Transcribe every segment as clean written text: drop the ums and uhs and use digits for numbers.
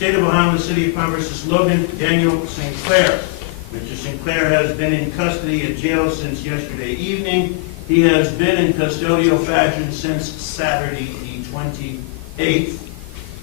State of Ohio, the City of Parma, Logan Daniel Sinclair. Mr. Sinclair has been in custody at jail since yesterday evening. He has been in custodial fashion since Saturday the 28th.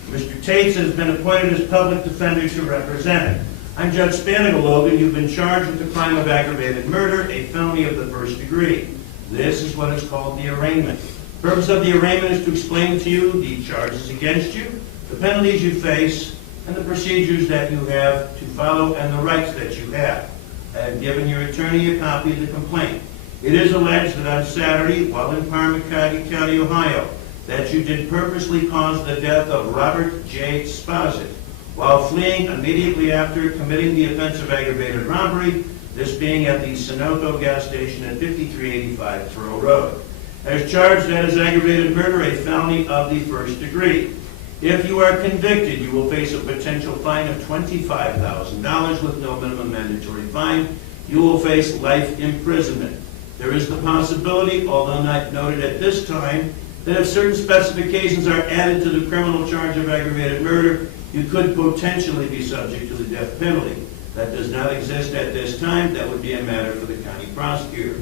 Mr. Tates has been appointed as public defender to represent him. I'm Judge Mr.Logan. You've been charged with the crime of aggravated murder, a felony of the first degree. This is what is called the arraignment. The purpose of the arraignment is to explain to you the charges against you, the penalties you face, and the procedures that you have to follow and the rights that you have. I have given your attorney a copy of the complaint. It is alleged that on Saturday, while in Parma County, Ohio, that you did purposely cause the death of Robert J. Spazic while fleeing immediately after committing the offense of aggravated robbery, this being at the Sunoco gas station at 5385 Thurl Road. As charged, that is aggravated murder, a felony of the first degree. If you are convicted, you will face a potential fine of $25,000 with no minimum mandatory fine. You will face life imprisonment. There is the possibility, although not noted at this time, that if certain specifications are added to the criminal charge of aggravated murder, you could potentially be subject to the death penalty. That does not exist at this time. That would be a matter for the county prosecutor.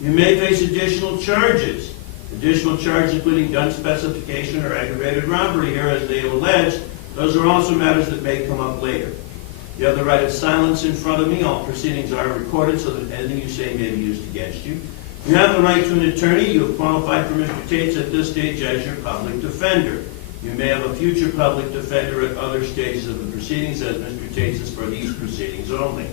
You may face additional charges. Additional charges including gun specification or aggravated robbery here, as they have alleged. Those are also matters that may come up later. You have the right of silence in front of me. All proceedings are recorded so that anything you say may be used against you. You have the right to an attorney. You have qualified for Mr. Tates at this stage as your public defender. You may have a future public defender at other stages of the proceedings, as Mr. Tates is for these proceedings only.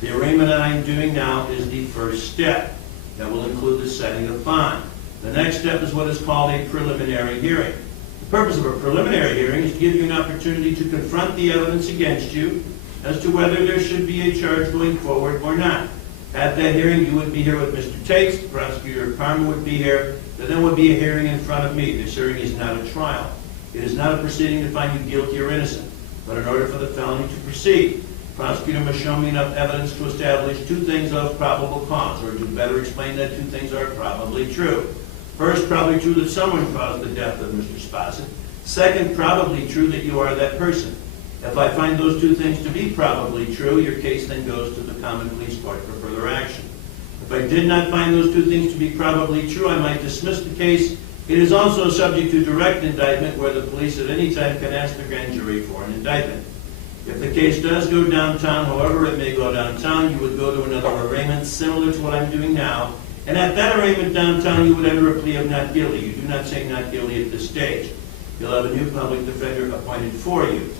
The arraignment that I'm doing now is the first step. That will include the setting of bond. The next step is what is called a preliminary hearing. The purpose of a preliminary hearing is to give you an opportunity to confront the evidence against you as to whether there should be a charge going forward or not. At that hearing, you would be here with Mr. Tates, the prosecutor of Parma would be here, there then would be a hearing in front of me. This hearing is not a trial. It is not a proceeding to find you guilty or innocent, but in order for the felony to proceed, the prosecutor must show me enough evidence to establish two things of probable cause, or to better explain that two things are probably true. First, probably true that someone caused the death of Mr. Spazic. Second, probably true that you are that person. If I find those two things to be probably true, your case then goes to the common police court for further action. If I did not find those two things to be probably true, I might dismiss the case. It is also subject to direct indictment, where the police at any time can ask the grand jury for an indictment. If the case does go downtown, however it may go downtown, you would go to another arraignment similar to what I'm doing now. And at that arraignment downtown, you would enter a plea of not guilty. You do not say not guilty at this stage. You'll have a new public defender appointed for you.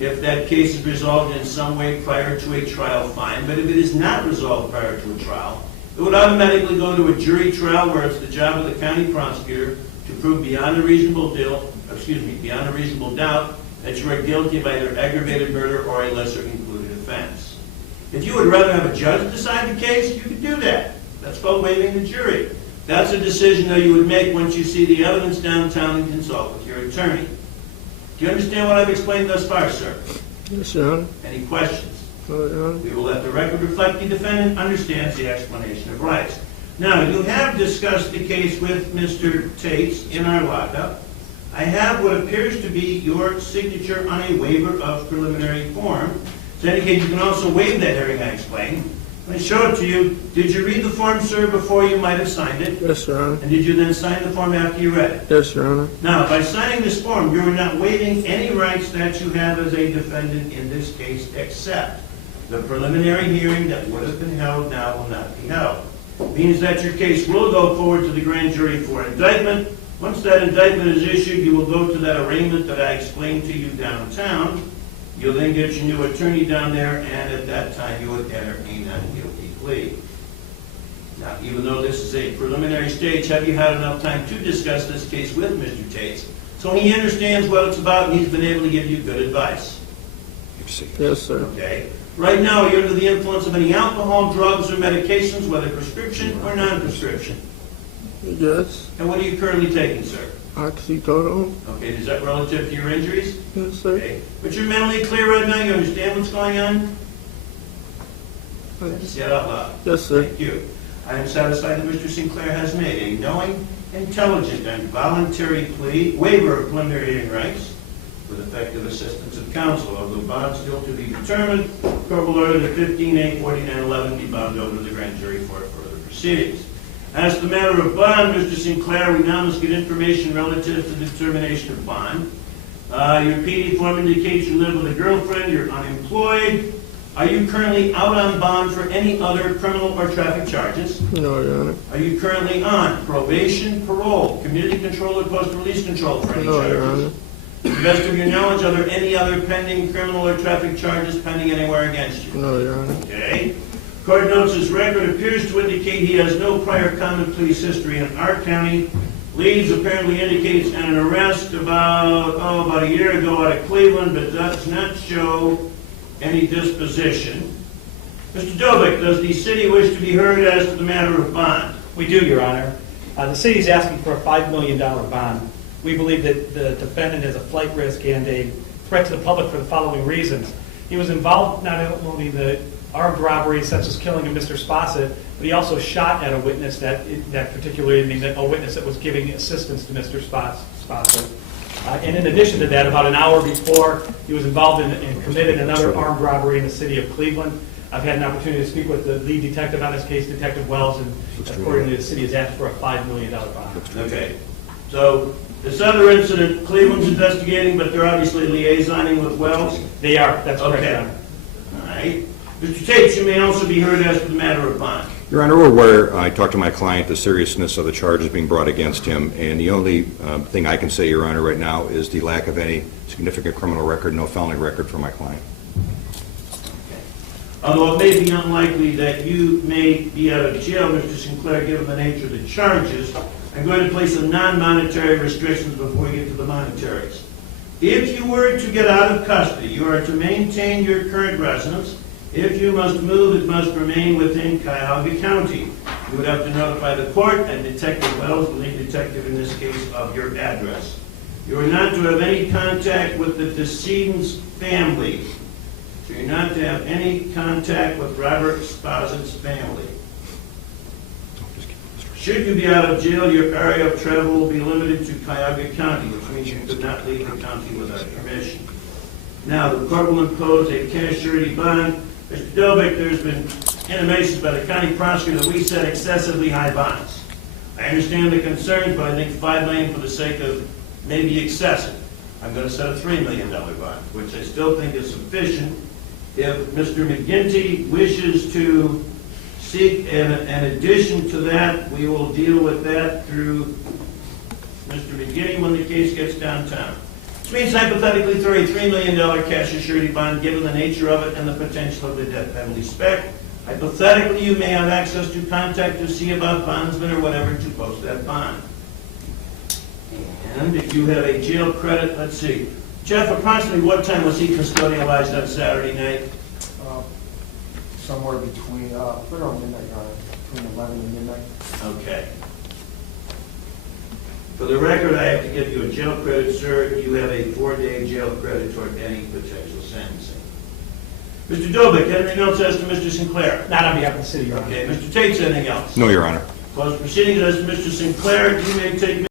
If that case is resolved in some way prior to a trial, fine. But if it is not resolved prior to a trial, it would automatically go to a jury trial, where it's the job of the county prosecutor to prove beyond a reasonable doubt that you are guilty of either aggravated murder or a lesser included offense. If you would rather have a judge decide the case, you could do that. That's called waiving the jury. That's a decision that you would make once you see the evidence downtown and consult with your attorney. Do you understand what I've explained thus far, sir? Yes, Your Honor. Any questions? No, Your Honor. We will let the record reflect the defendant understands the explanation of rights. Now, you have discussed the case with Mr. Tates in our lockup. I have what appears to be your signature on a waiver of preliminary form. To indicate you can also waive that hearing I explained. Let me show it to you. Did you read the form, sir, before you might have signed it? Yes, Your Honor. And did you then sign the form after you read it? Yes, Your Honor. Now, by signing this form, you're not waiving any rights that you have as a defendant in this case, except the preliminary hearing that would have been held now will not be held. It means that your case will go forward to the grand jury for indictment. Once that indictment is issued, you will go to that arraignment that I explained to you downtown. You'll then get your new attorney down there, and at that time you would enter a not-guilty plea. Now, even though this is a preliminary stage, have you had enough time to discuss this case with Mr. Tates so he understands what it's about and he's been able to give you good advice? Yes, sir. Okay. Right now, you're under the influence of any alcohol, drugs, or medications, whether prescription or non-prescription. Yes. And what are you currently taking, sir? Oxycodone. Okay, is that relative to your injuries? Yes, sir. Okay. But you're mentally clear right now? You understand what's going on? Say it out loud. Yes, sir. Thank you. I am satisfied that Mr. Sinclair has made a knowing, intelligent, and voluntary plea, waiver of preliminary hearing rights, with effective assistance of counsel. Although bond still to be determined, court will order that 15-8-49-11 be bound over to the grand jury for further proceedings. As to the matter of bond, Mr. Sinclair, we now must get information relative to the determination of bond. Your PD form indicates you live with a girlfriend, you're unemployed. Are you currently out on bond for any other criminal or traffic charges? No, Your Honor. Are you currently on probation, parole, community control, or post-release control for any No, Your Honor. charges? To the best of your knowledge, are there any other pending criminal or traffic charges pending anywhere against you? No, Your Honor. Okay. Court notes his record appears to indicate he has no prior common police history in our county. Leads apparently indicates an arrest about a year ago out of Cleveland, but does not show any disposition. Mr. Dobick, does the city wish to be heard as to the matter of bond? We do, Your Honor. The city is asking for a $5 million bond. We believe that the defendant is a flight risk and a threat to the public for the following reasons. He was involved not only in the armed robbery such as killing of Mr. Spossett, but he also shot at a witness that particular evening, a witness that was giving assistance to Mr. Spossett. And in addition to that, about an hour before, he was involved in and committed another armed robbery in the city of Cleveland. I've had an opportunity to speak with the lead detective on this case, Detective Wells, and accordingly the city has asked for a $5 million bond. Okay. So this other incident, Cleveland's investigating, but they're obviously liaisoning with Wells? They are, that's correct, Your Okay. Honor. All right. Mr. Tate, you may also be heard as to the matter of bond. Your Honor, we're aware, I talked to my client, the seriousness of the charges being brought against him, and the only thing I can say, Your Honor, right now is the lack of any significant criminal record, no felony record for my client. Although it may be unlikely that you may be out of jail, Mr. Sinclair, given the nature of the charges, I'm going to place some non-monetary restrictions before we get to the monetaries. If you were to get out of custody, you are to maintain your current residence. If you must move, it must remain within Cuyahoga County. You would have to notify the court and Detective Wells, the lead detective in this case, of your address. You are not to have any contact with the decedent's family. So you're not to have any contact with Robert Spozzett's family. Should you be out of jail, your area of travel will be limited to Cuyahoga County, which means you could not leave the county without permission. Now, the court will impose a cash surety bond. Mr. Dobick, there's been intimations by the county prosecutor that we set excessively high bonds. I understand the concerns, but I think $5 million for the sake of maybe excessive. I'm going to set a $3 million bond, which I still think is sufficient. If Mr. McGinty wishes to seek an addition to that, we will deal with that through Mr. McGinty when the case gets downtown. Which means hypothetically for a $3 million cash surety bond, given the nature of it and the potential of the death penalty spec, hypothetically you may have access to contact to see about bondsmen or whatever to post that bond. And if you have a jail credit, let's see. Jeff, approximately what time was he custodialized on Saturday night? Somewhere between, put it on midnight, between 11 and midnight. Okay. For the record, I have to give you a jail credit, sir. You have a 4-day jail credit toward any potential sentencing. Mr. Dobick, anything else as to Mr. Sinclair? Not on behalf of the city, Your Honor. Okay, Mr. Tate, anything else? No, Your Honor. Close proceedings as to Mr. Sinclair. You may take